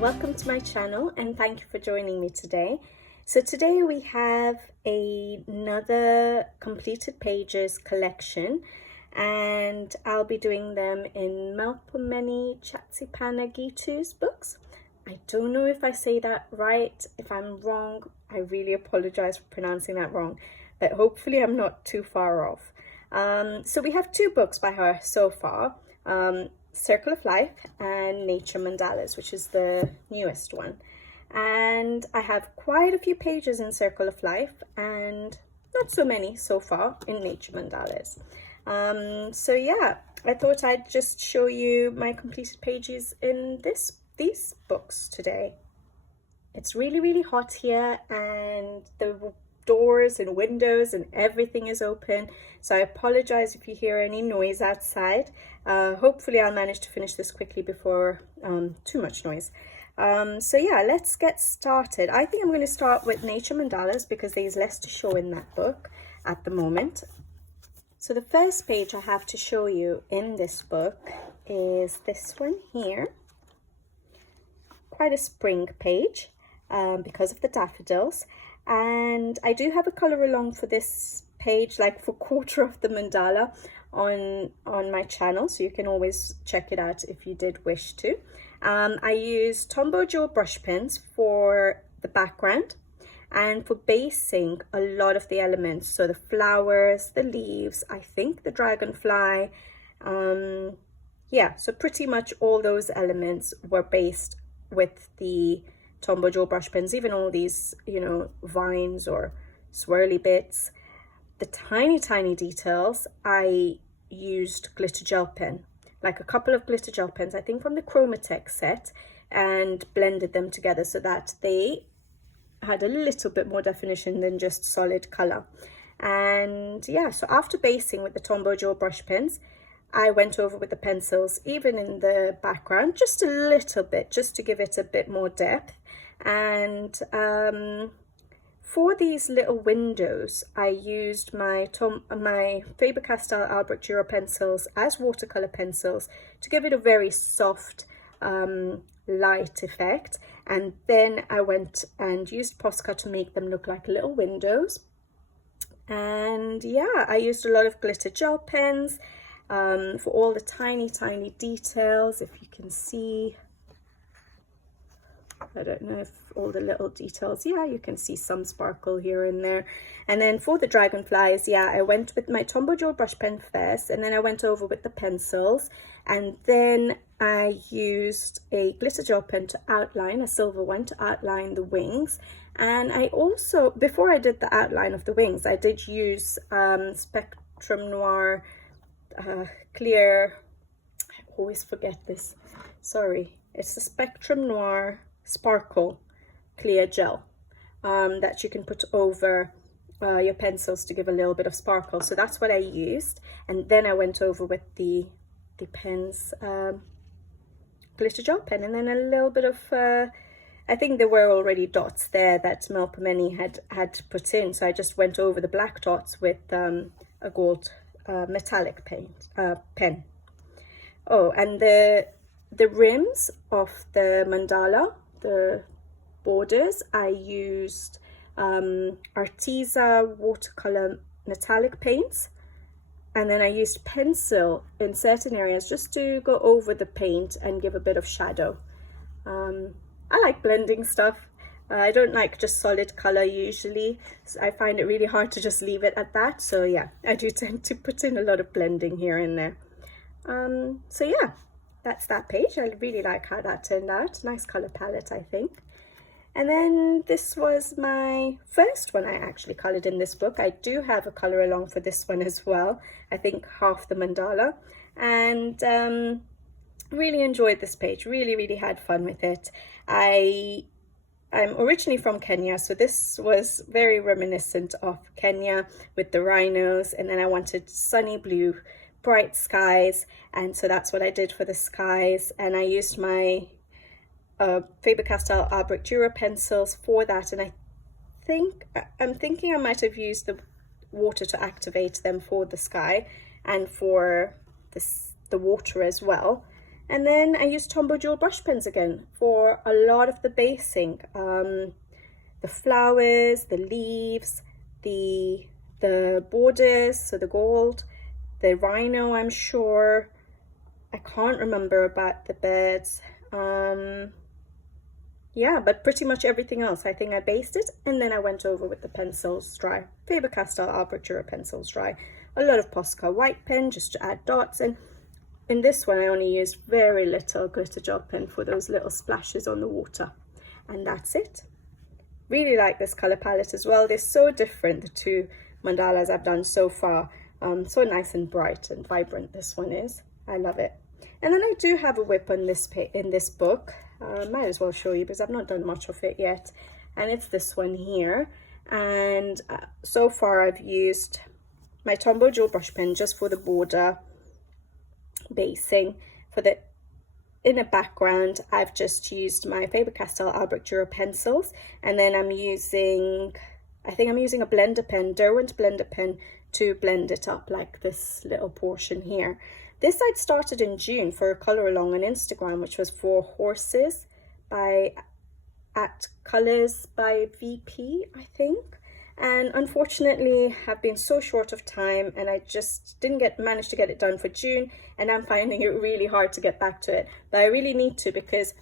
welcome to my channel and thank you for joining me today. So today we have another completed pages collection, and I'll be doing them in Melpomeni Chatzipanagioutou's books. I don't know if I say that right. If I'm wrong, I really apologize for pronouncing that wrong, but hopefully I'm not too far off. So we have two books by her so far, Circle of Life and Nature Mandalas, which is the newest one. And I have quite a few pages in Circle of Life and not so many so far in Nature Mandalas. So yeah, I thought I'd just show you my completed pages in these books today. It's really hot here, and the doors and windows and everything is open, so I apologize if you hear any noise outside. Hopefully I'll manage to finish this quickly before too much noise. So yeah, let's get started. I think I'm going to start with Nature Mandalas because there's less to show in that book at the moment. So the first page I have to show you in this book is this one here. Quite a spring page because of the daffodils. And I do have a color along for this page, like for quarter of the mandala on my channel, so you can always check it out if you did wish to. I use Tombow Dual Brush Pens for the background and for basing a lot of the elements, so the flowers, the leaves, I think the dragonfly, yeah, so pretty much all those elements were based with the Tombow Dual Brush Pens, even all these, you know, vines or swirly bits. The tiny details, I used glitter gel pen, like a couple of glitter gel pens, I think from the Chromatech set, and blended them together so that they had a little bit more definition than just solid color. And yeah, so after basing with the Tombow Dual Brush Pens, I went over with the pencils, even in the background, just a little bit, just to give it a bit more depth. And for these little windows, I used my Faber-Castell Albrecht Dürer pencils as watercolor pencils to give it a very soft, light effect. And then I went and used Posca to make them look like little windows. And yeah, I used a lot of glitter gel pens for all the tiny details. If you can see, I don't know if all the little details, yeah, you can see some sparkle here and there. And then for the dragonflies, yeah, I went with my Tombow Dual Brush Pen first, and then I went over with the pencils, and then I used a glitter gel pen to outline, a silver one, to outline the wings. And I also, before I did the outline of the wings, I did use Spectrum Noir clear, I always forget this, sorry, it's the Spectrum Noir Sparkle clear gel that you can put over your pencils to give a little bit of sparkle. So that's what I used, and then I went over with the pens, glitter gel pen, and then a little bit of I think there were already dots there that Melpomeni had put in, so I just went over the black dots with a gold metallic pen. Oh, and the rims of the mandala, the borders, I used Arteza watercolor metallic paints, and then I used pencil in certain areas just to go over the paint and give a bit of shadow. I like blending stuff. I don't like just solid color usually. So I find it really hard to just leave it at that. So yeah, I do tend to put in a lot of blending here and there. So yeah, that's that page. I really like how that turned out. Nice color palette, I think. And then this was my first one I actually colored in this book. I do have a color along for this one as well. I think half the mandala. And really enjoyed this page. Really had fun with it. I'm originally from Kenya, so this was very reminiscent of Kenya with the rhinos, and then I wanted sunny blue, bright skies, and so that's what I did for the skies. And I used my Faber-Castell Albrecht Dürer pencils for that, and I'm thinking I might have used the water to activate them for the sky and for the water as well. And then I used Tombow Dual Brush Pens again for a lot of the basing. The flowers, the leaves, the borders, so the gold, the rhino, I'm sure. I can't remember about the birds. Yeah, but pretty much everything else, I think I based it, and then I went over with the pencils dry. Faber-Castell Albrecht Dürer pencils dry. A lot of Posca white pen just to add dots, and in this one I only used very little glitter gel pen for those little splashes on the water. And that's it. Really like this color palette as well. They're so different, the two mandalas I've done so far. So nice and bright and vibrant this one is. I love it. And then I do have a whip on this in this book. Might as well show you because I've not done much of it yet. And it's this one here. And so far I've used my Tombow Dual Brush Pen just for the border basing. For the inner background, I've just used my Faber-Castell Albrecht Dürer pencils. And then I'm using, I think I'm using a blender pen, Derwent blender pen, to blend it up like this little portion here. This I'd started in June for a color along on Instagram, which was for horses by @colors by VP, I think. And unfortunately, I've been so short of time and I just didn't manage to get it done for June, and I'm finding it really hard to get back to it. But I really need to, because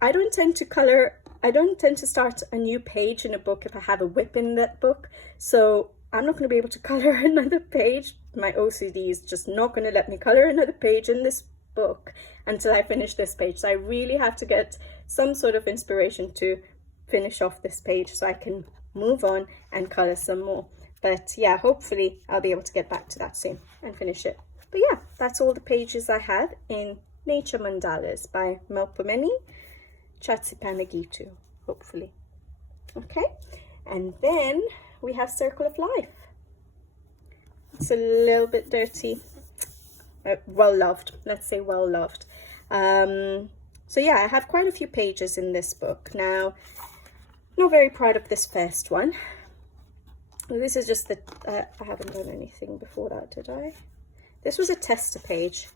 I don't tend to start a new page in a book if I have a whip in that book. So I'm not going to be able to color another page. My OCD is just not going to let me color another page in this book until I finish this page. So I really have to get some sort of inspiration to finish off this page so I can move on and color some more. But yeah, hopefully I'll be able to get back to that soon and finish it. But yeah, that's all the pages I have in Nature Mandalas by Melpomeni Chatzipanagiotou, hopefully. Okay, and then we have Circle of Life. It's a little bit dirty, well loved, let's say well loved. So yeah, I have quite a few pages in this book. Now, not very proud of this first one. This is just the, I haven't done anything before that, did I? This was a tester page.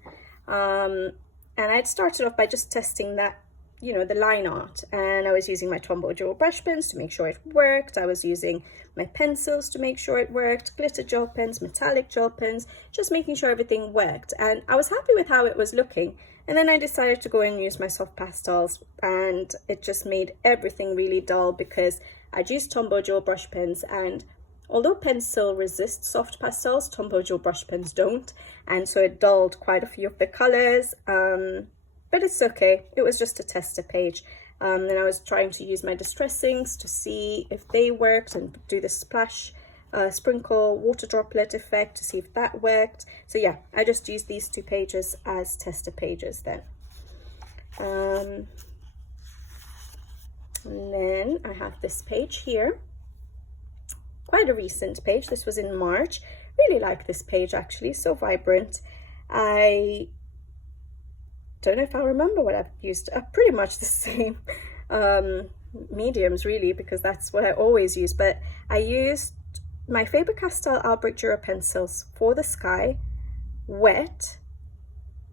And I'd started off by just testing that, you know, the line art, and I was using my Tombow Dual Brush Pens to make sure it worked. I was using my pencils to make sure it worked, glitter gel pens, metallic gel pens, just making sure everything worked. And I was happy with how it was looking. And then I decided to go and use my soft pastels, and it just made everything really dull because I'd used Tombow Dual Brush Pens, and although pencil resists soft pastels, Tombow Dual Brush Pens don't, and so it dulled quite a few of the colors. But it's okay, it was just a tester page. And I was trying to use my distressings to see if they worked and do the splash, sprinkle, water droplet effect to see if that worked. So yeah, I just used these two pages as tester pages then. And then I have this page here, quite a recent page. This was in March. Really like this page actually, so vibrant. I don't know if I remember what I've used. Pretty much the same mediums really, because that's what I always use. But I used my Faber-Castell Albrecht Dürer pencils for the sky, wet,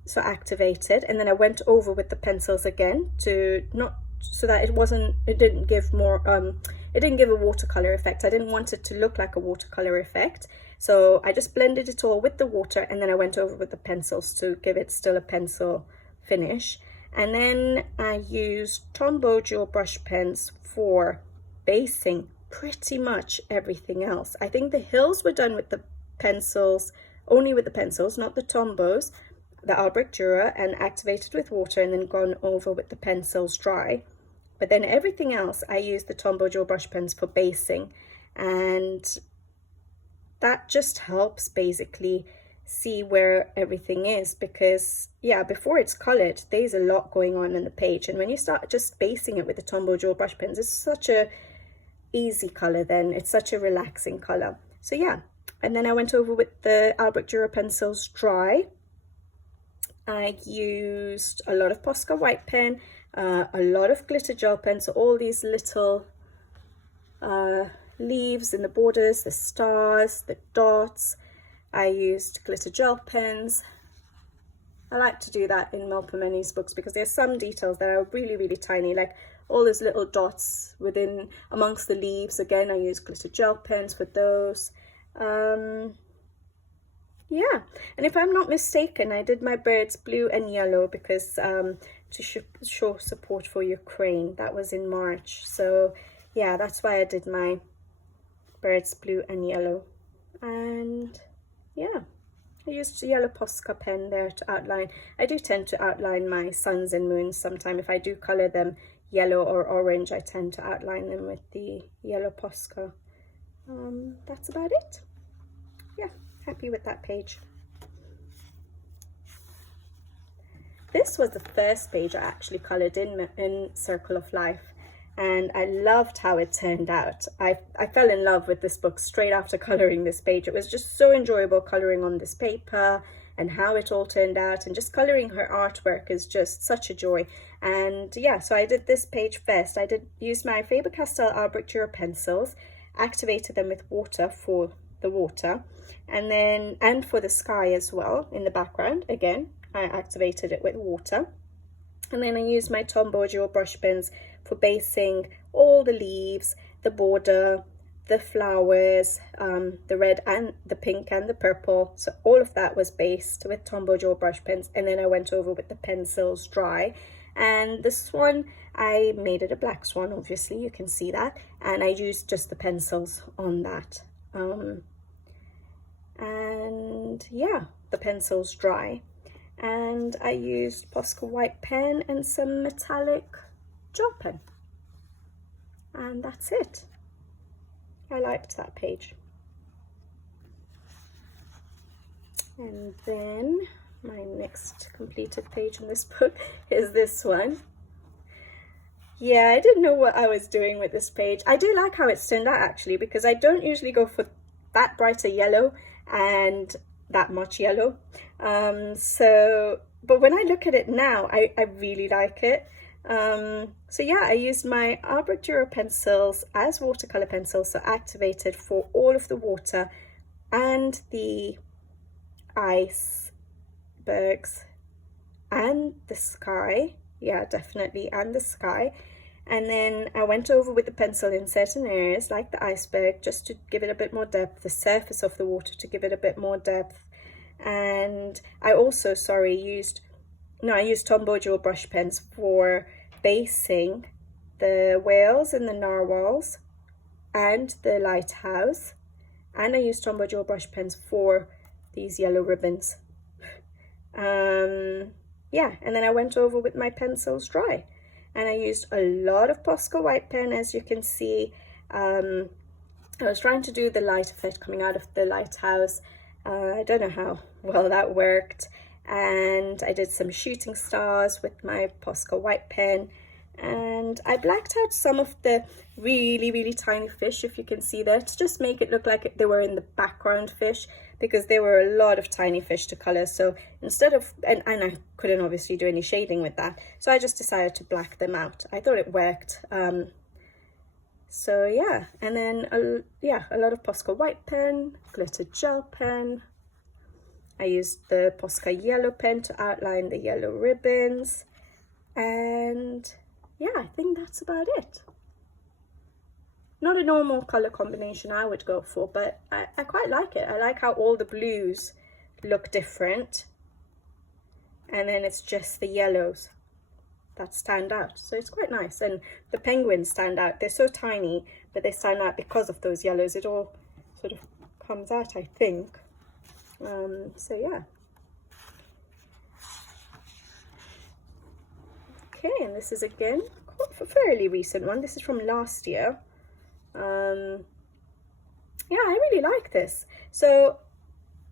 so activated, and then I went over with the pencils again to not, so that it didn't give a watercolor effect. I didn't want it to look like a watercolor effect. So I just blended it all with the water, and then I went over with the pencils to give it still a pencil finish. And then I used Tombow Dual Brush Pens for basing pretty much everything else. I think the hills were done with the pencils, only with the pencils, not the Tombows, the Albrecht Dürer, and activated with water and then gone over with the pencils dry. But then everything else I used the Tombow Dual Brush Pens for basing, and that just helps basically see where everything is, because yeah, before it's colored there's a lot going on in the page, and when you start just basing it with the Tombow Dual Brush Pens, it's such a easy color, then it's such a relaxing color. So yeah, and then I went over with the Albrecht Dürer pencils dry. I used a lot of Posca white pen, a lot of glitter gel pens, so all these little leaves in the borders, the stars, the dots. I used glitter gel pens, I like to do that in Melpomeni's books because there's some details that are really, really tiny, like all those little dots within amongst the leaves. Again, I use glitter gel pens for those. Yeah, and if I'm not mistaken, I did my birds blue and yellow because to show support for Ukraine. That was in March. So yeah, that's why I did my birds blue and yellow. And yeah, I used a yellow Posca pen there to outline. I do tend to outline my suns and moons sometime. If I do color them yellow or orange, I tend to outline them with the yellow Posca. That's about it. Yeah, happy with that page. This was the first page I actually colored in Circle of Life, and I loved how it turned out. I fell in love with this book straight after coloring this page. It was just so enjoyable coloring on this paper and how it all turned out, and just coloring her artwork is just such a joy. And yeah, so I did this page first. I did use my Faber-Castell Albrecht Dürer pencils, activated them with water for the water, and for the sky as well in the background. Again, I activated it with water. And then I used my Tombow Dual Brush Pens for basing all the leaves, the border, the flowers, the red and the pink and the purple. So all of that was based with Tombow Dual Brush Pens, and then I went over with the pencils dry. And the swan, I made it a black swan, obviously, you can see that, and I used just the pencils on that. And yeah, the pencils dry. And I used Posca white pen and some metallic gel pen, and that's it. I liked that page. And then my next completed page in this book is this one. Yeah, I didn't know what I was doing with this page. I do like how it's turned out actually, because I don't usually go for that brighter yellow and that much yellow. But when I look at it now, I really like it. So yeah, I used my Albrecht Dürer pencils as watercolor pencils, so activated for all of the water and the icebergs and the sky. Yeah, definitely, and the sky. And then I went over with the pencil in certain areas like the iceberg, just to give it a bit more depth, the surface of the water to give it a bit more depth. And I also, used Tombow Dual Brush Pens for basing the whales and the narwhals and the lighthouse. And I used Tombow Dual Brush Pens for these yellow ribbons. Yeah, and then I went over with my pencils dry. And I used a lot of Posca white pen, as you can see. I was trying to do the light effect coming out of the lighthouse. I don't know how well that worked. And I did some shooting stars with my Posca white pen. And I blacked out some of the really, really tiny fish, if you can see that, to just make it look like they were in the background fish, because there were a lot of tiny fish to color. So instead of, and I couldn't obviously do any shading with that, so I just decided to black them out. I thought it worked. So yeah, and then a lot of Posca white pen, glitter gel pen. I used the Posca yellow pen to outline the yellow ribbons, and yeah, I think that's about it. Not a normal color combination I would go for, but I quite like it. I like how all the blues look different, and then it's just the yellows that stand out. So it's quite nice, and the penguins stand out. They're so tiny, but they stand out because of those yellows. It all sort of comes out, I think. So yeah. Okay, and this is again a fairly recent one. This is from last year. Yeah, I really like this. So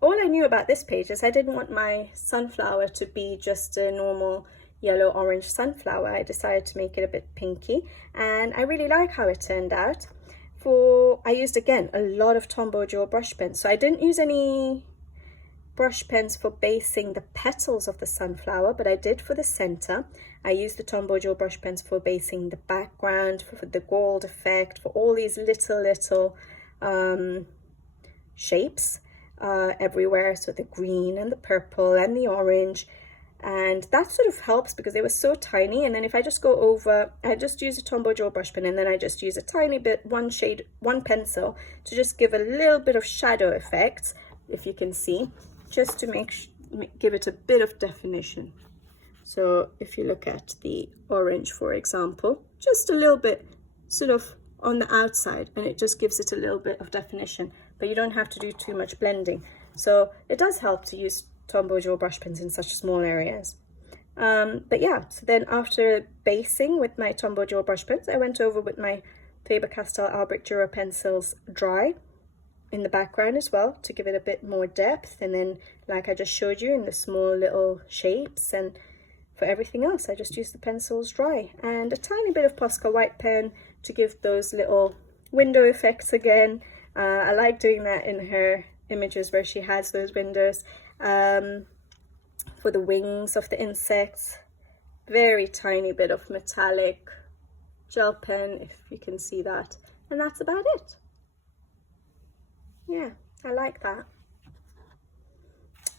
all I knew about this page is I didn't want my sunflower to be just a normal yellow orange sunflower. I decided to make it a bit pinky, and I really like how it turned out. I used again a lot of Tombow Dual Brush Pens, so I didn't use any brush pens for basing the petals of the sunflower, but I did for the center. I used the Tombow Dual Brush Pens for basing the background, for the gold effect, for all these little shapes everywhere. So the green and the purple and the orange. and that sort of helps because they were so tiny. And then if I just go over, I just use a Tombow Dual Brush Pen, and then I just use a tiny bit, one pencil, to just give a little bit of shadow effects, if you can see, just to give it a bit of definition. So if you look at the orange, for example, just a little bit sort of on the outside, and it just gives it a little bit of definition, but you don't have to do too much blending. So it does help to use Tombow Dual Brush Pens in such small areas. But yeah, so then after basing with my Tombow Dual Brush Pens, I went over with my Faber-Castell Albrecht Dürer pencils dry in the background as well, to give it a bit more depth. And then, like I just showed you, in the small little shapes, and for everything else I just used the pencils dry, and a tiny bit of Posca white pen to give those little window effects again. I like doing that in her images where she has those windows. For the wings of the insects, very tiny bit of metallic gel pen, if you can see that, and that's about it. Yeah, I like that.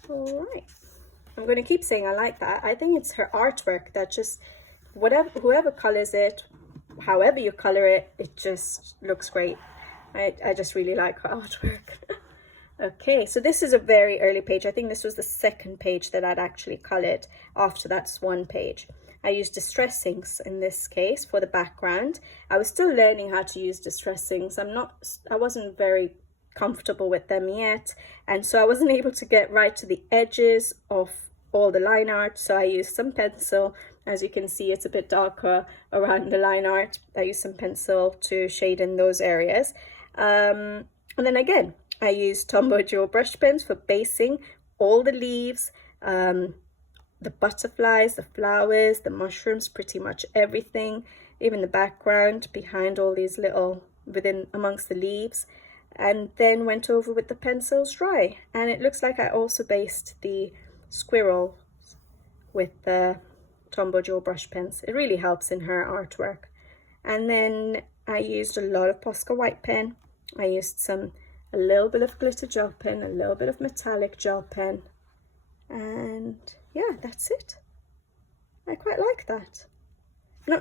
All right, I'm going to keep saying I like that. I think it's her artwork that just, whoever colors it, however you color it, it just looks great. I just really like her artwork. Okay, so this is a very early page. I think this was the second page that I'd actually colored after that swan page. I used distress inks in this case for the background. I was still learning how to use distress inks. I wasn't very comfortable with them yet, and so I wasn't able to get right to the edges of all the line art, so I used some pencil. As you can see, it's a bit darker around the line art. I used some pencil to shade in those areas, and then again I used Tombow Dual Brush Pens for basing all the leaves, the butterflies, the flowers, the mushrooms, pretty much everything, even the background behind all these little, amongst the leaves, and then went over with the pencils dry. And it looks like I also based the squirrel with the Tombow Dual Brush Pens. It really helps in her artwork. And then I used a lot of Posca white pen. I used a little bit of glitter gel pen, a little bit of metallic gel pen, and yeah, that's it. I quite like that.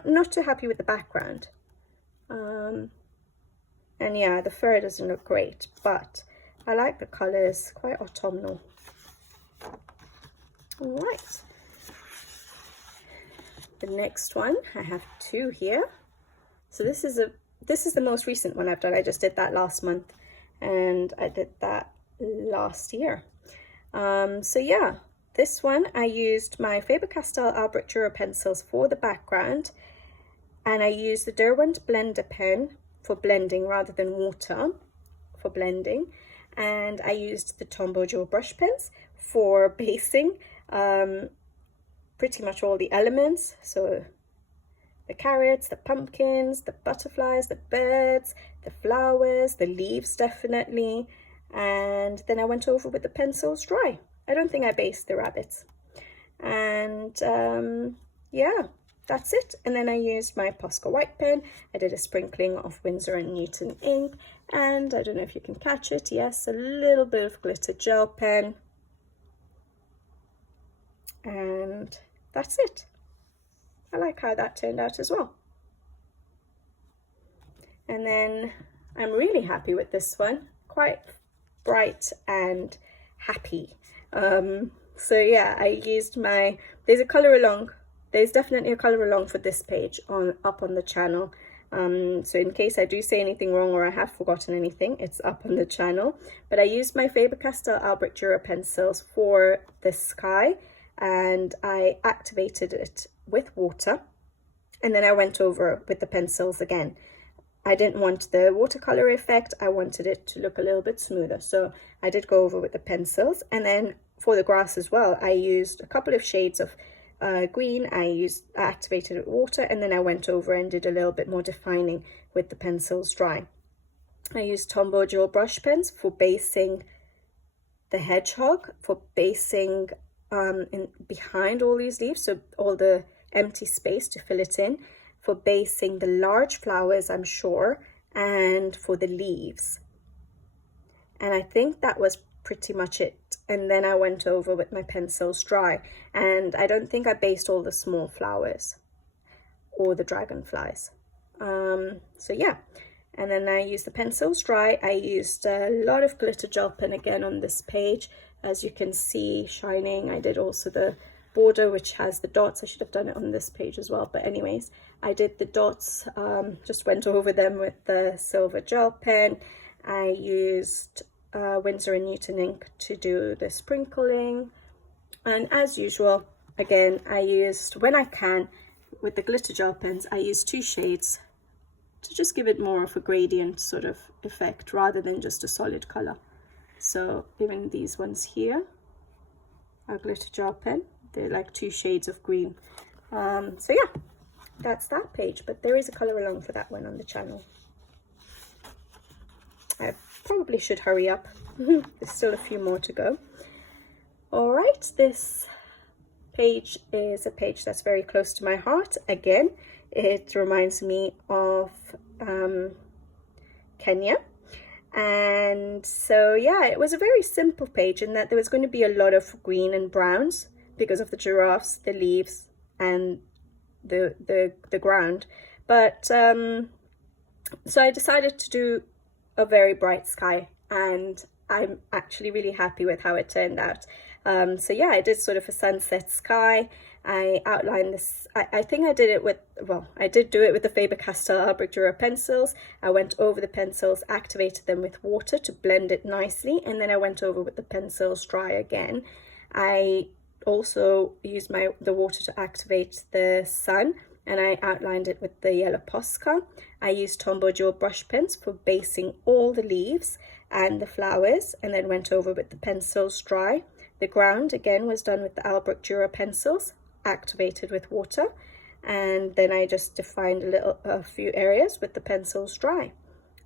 Not too happy with the background, and yeah, the fur doesn't look great, but I like the colors, quite autumnal. All right, the next one, I have two here. So this is the most recent one I've done. I just did that last month, and I did that last year. So yeah, this one I used my Faber-Castell Albrecht Dürer pencils for the background, and I used the Derwent blender pen for blending rather than water for blending, and I used the Tombow Dual Brush Pens for basing pretty much all the elements, so the carrots, the pumpkins, the butterflies, the birds, the flowers, the leaves definitely, and then I went over with the pencils dry. I don't think I based the rabbits. And yeah, that's it. And then I used my Posca white pen. I did a sprinkling of Winsor & Newton ink, and I don't know if you can catch it, yes, a little bit of glitter gel pen, and that's it. I like how that turned out as well. And then I'm really happy with this one, quite bright and happy. So yeah, I used there's a color along, there's definitely a color along for this page up on the channel. So in case I do say anything wrong or I have forgotten anything, it's up on the channel. But I used my Faber-Castell Albrecht Dürer pencils for the sky, and I activated it with water, and then I went over with the pencils again. I didn't want the watercolor effect, I wanted it to look a little bit smoother, so I did go over with the pencils. And then for the grass as well, I used a couple of shades of green. I activated it with water, and then I went over and did a little bit more defining with the pencils dry. I used Tombow Dual Brush Pens for basing the hedgehog, for basing behind all these leaves, so all the empty space to fill it in, for basing the large flowers, I'm sure, and for the leaves. And I think that was pretty much it. and then I went over with my pencils dry. And I don't think I based all the small flowers or the dragonflies. So yeah, and then I used the pencils dry. I used a lot of glitter gel pen again on this page, as you can see, shining. I did also the border, which has the dots. I should have done it on this page as well, but anyways, I did the dots, just went over them with the silver gel pen. I used Winsor & Newton ink to do the sprinkling, and as usual, again, I used, when I can, with the glitter gel pens, I use 2 shades to just give it more of a gradient sort of effect rather than just a solid color. So even these ones here are glitter gel pen. They're like 2 shades of green. So yeah, that's that page, but there is a color along for that one on the channel. I probably should hurry up. There's still a few more to go. All right, this page is a page that's very close to my heart. Again, it reminds me of Kenya. And so yeah, it was a very simple page in that there was going to be a lot of green and browns because of the giraffes, the leaves, and the ground. But so I decided to do a very bright sky, and I'm actually really happy with how it turned out. So yeah, I did sort of a sunset sky. I outlined this, I think I did it with, well, I did do it with the Faber-Castell Albrecht Dürer pencils. I went over the pencils, activated them with water to blend it nicely, and then I went over with the pencils dry again. I also used the water to activate the sun, and I outlined it with the yellow Posca. I used Tombow Dual Brush Pens for basing all the leaves and the flowers, and then went over with the pencils dry. The ground again was done with the Albrecht Dürer pencils, activated with water, and then I just defined a few areas with the pencils dry,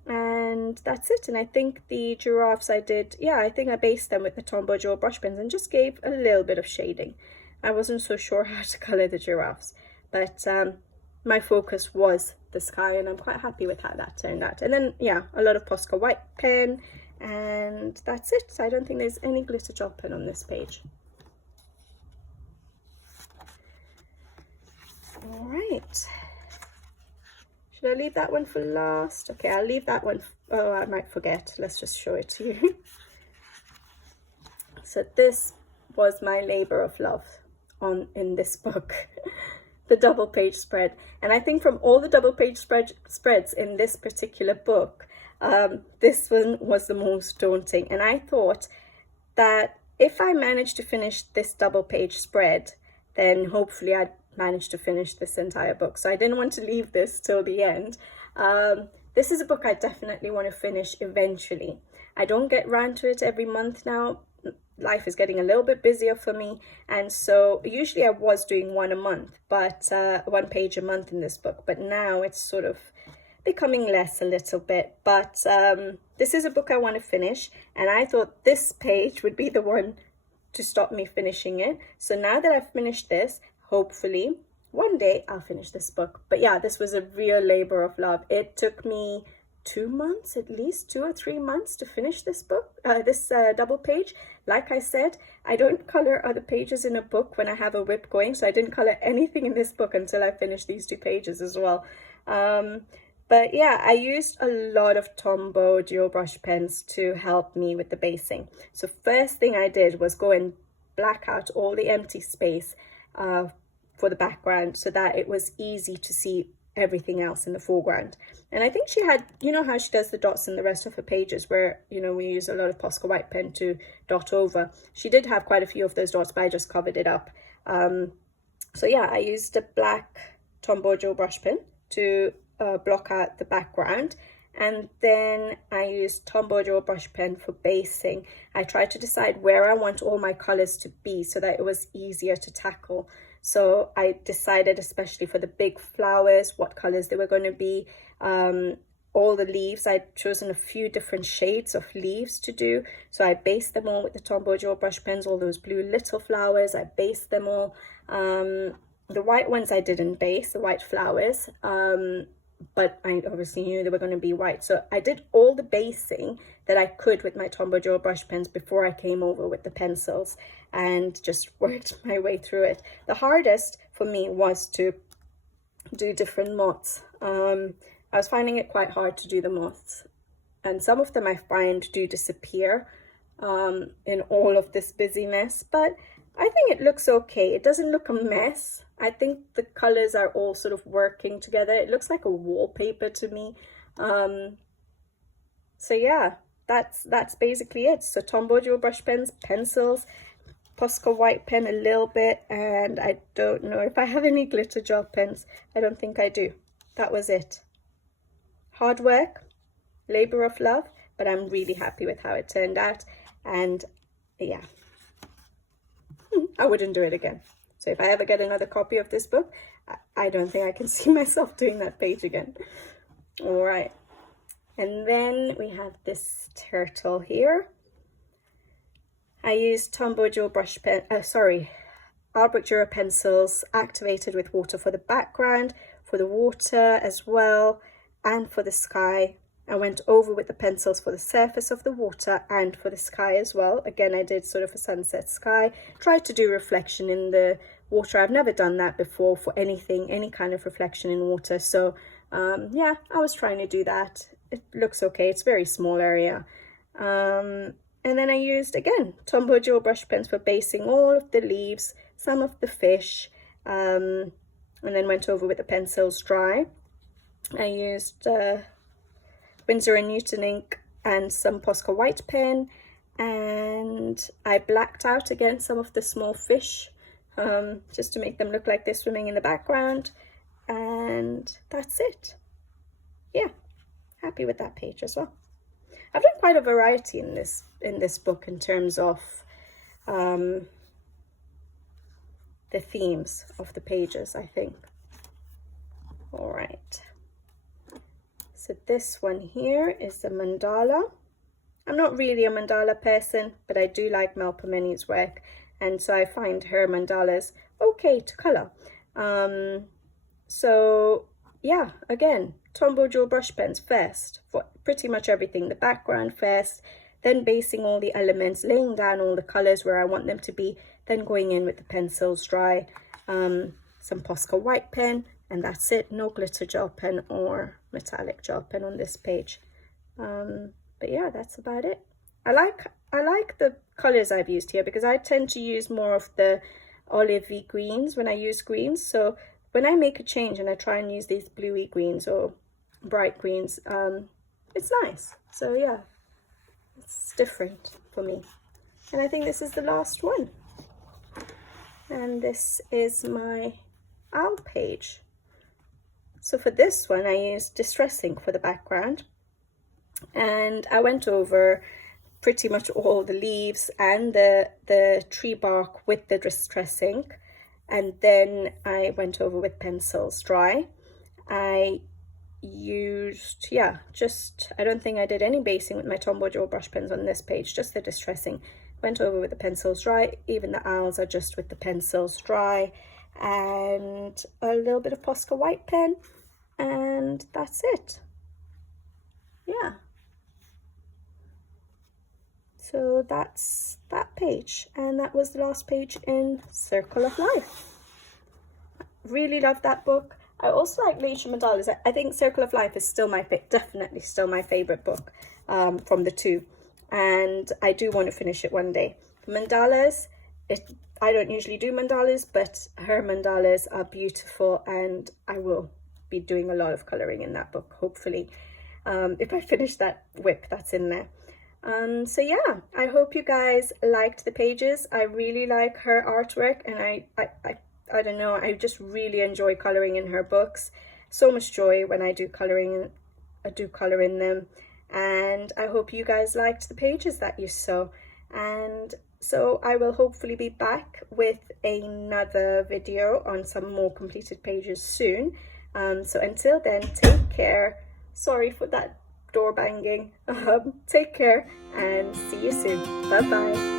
and that's it. And I think the giraffes I did, yeah, I think I based them with the Tombow Dual Brush Pens and just gave a little bit of shading. I wasn't so sure how to color the giraffes, but my focus was the sky, and I'm quite happy with how that turned out. And then yeah, a lot of Posca white pen, and that's it. I don't think there's any glitter gel pen on this page. All right, should I leave that one for last? Okay, I'll leave that one. Oh, I might forget. Let's just show it to you. So this was my labor of love in this book, the double page spread. And I think from all the double page spreads in this particular book, this one was the most daunting. And I thought that if I managed to finish this double page spread, then hopefully I'd manage to finish this entire book. So I didn't want to leave this till the end. This is a book I definitely want to finish eventually. I don't get round to it every month now. Life is getting a little bit busier for me, and so usually I was doing one a month, but 1 page a month in this book, but now it's sort of becoming less a little bit. But this is a book I want to finish, and I thought this page would be the one to stop me finishing it. So now that I've finished this, hopefully one day I'll finish this book. But yeah, this was a real labor of love. It took me 2 months, at least 2 or 3 months to finish this book, this double page. Like I said, I don't color other pages in a book when I have a whip going, so I didn't color anything in this book until I finished these 2 pages as well. But yeah, I used a lot of Tombow Dual Brush Pens to help me with the basing. So first thing I did was go and black out all the empty space for the background so that it was easy to see everything else in the foreground. And I think she had, you know how she does the dots in the rest of her pages where, you know, we use a lot of Posca white pen to dot over. She did have quite a few of those dots, but I just covered it up. So yeah, I used a black Tombow Dual Brush Pen to block out the background, and then I used Tombow Dual Brush Pen for basing. I tried to decide where I want all my colors to be so that it was easier to tackle. So I decided, especially for the big flowers, what colors they were going to be. All the leaves, I'd chosen a few different shades of leaves to do. So I based them all with the Tombow Dual Brush Pens, all those blue little flowers, I based them all. The white ones I didn't base, the white flowers, but I obviously knew they were going to be white. So I did all the basing that I could with my Tombow Dual Brush Pens before I came over with the pencils, and just worked my way through it. The hardest for me was to do different moths. I was finding it quite hard to do the moths, and some of them I find do disappear in all of this busyness, but I think it looks okay. It doesn't look a mess. I think the colors are all sort of working together. It looks like a wallpaper to me. So yeah, that's basically it. So Tombow Dual Brush Pens, pencils, Posca white pen a little bit, and I don't know if I have any glitter gel pens. I don't think I do. That was it. Hard work, labor of love, but I'm really happy with how it turned out, and yeah, I wouldn't do it again. So if I ever get another copy of this book, I don't think I can see myself doing that page again. All right, and then we have this turtle here. I used Tombow Dual Brush Pen, Albrecht Dürer pencils activated with water for the background, for the water as well, and for the sky. I went over with the pencils for the surface of the water and for the sky as well. Again, I did sort of a sunset sky, tried to do reflection in the water. I've never done that before for anything, any kind of reflection in water. So yeah, I was trying to do that. It looks okay. It's a very small area. And then I used, again, Tombow Dual Brush Pens for basing all of the leaves, some of the fish, and then went over with the pencils dry. I used Winsor & Newton ink and some Posca white pen, and I blacked out again some of the small fish, just to make them look like they're swimming in the background, and that's it. Yeah, happy with that page as well. I've done quite a variety in this book in terms of the themes of the pages, I think. All right. So this one here is a mandala. I'm not really a mandala person, but I do like Melpomeni's work, and so I find her mandalas okay to color. So yeah, again, Tombow Dual Brush Pens first for pretty much everything. The background first, then basing all the elements, laying down all the colors where I want them to be, then going in with the pencils dry, some Posca white pen, and that's it. No glitter gel pen or metallic gel pen on this page. But yeah, that's about it. I like the colors I've used here, because I tend to use more of the olivey greens when I use greens. So when I make a change and I try and use these bluey greens or bright greens, it's nice. So yeah, it's different for me. And I think this is the last one. And this is my owl page. So for this one, I used Distress ink for the background, and I went over pretty much all the leaves and the tree bark with the Distress ink, and then I went over with pencils dry. I used, yeah, just, I don't think I did any basing with my Tombow Dual Brush Pens on this page, just the Distress ink. Went over with the pencils dry. Even the owls are just with the pencils dry, and a little bit of Posca white pen, and that's it. Yeah, so that's that page, and that was the last page in Circle of Life. Really love that book. I also like Literature Mandalas. I think Circle of Life is still definitely still my favorite book from the two, and I do want to finish it one day. Mandalas, I don't usually do mandalas, but her mandalas are beautiful, and I will be doing a lot of colouring in that book, hopefully, if I finish that WIP that's in there. So yeah, I hope you guys liked the pages. I really like her artwork, and I don't know, I just really enjoy colouring in her books. So much joy when I do colouring, I do colour in them, and I hope you guys liked the pages that you saw. And so I will hopefully be back with another video on some more completed pages soon. So until then, take care. Sorry for that door banging. Take care and see you soon. Bye bye.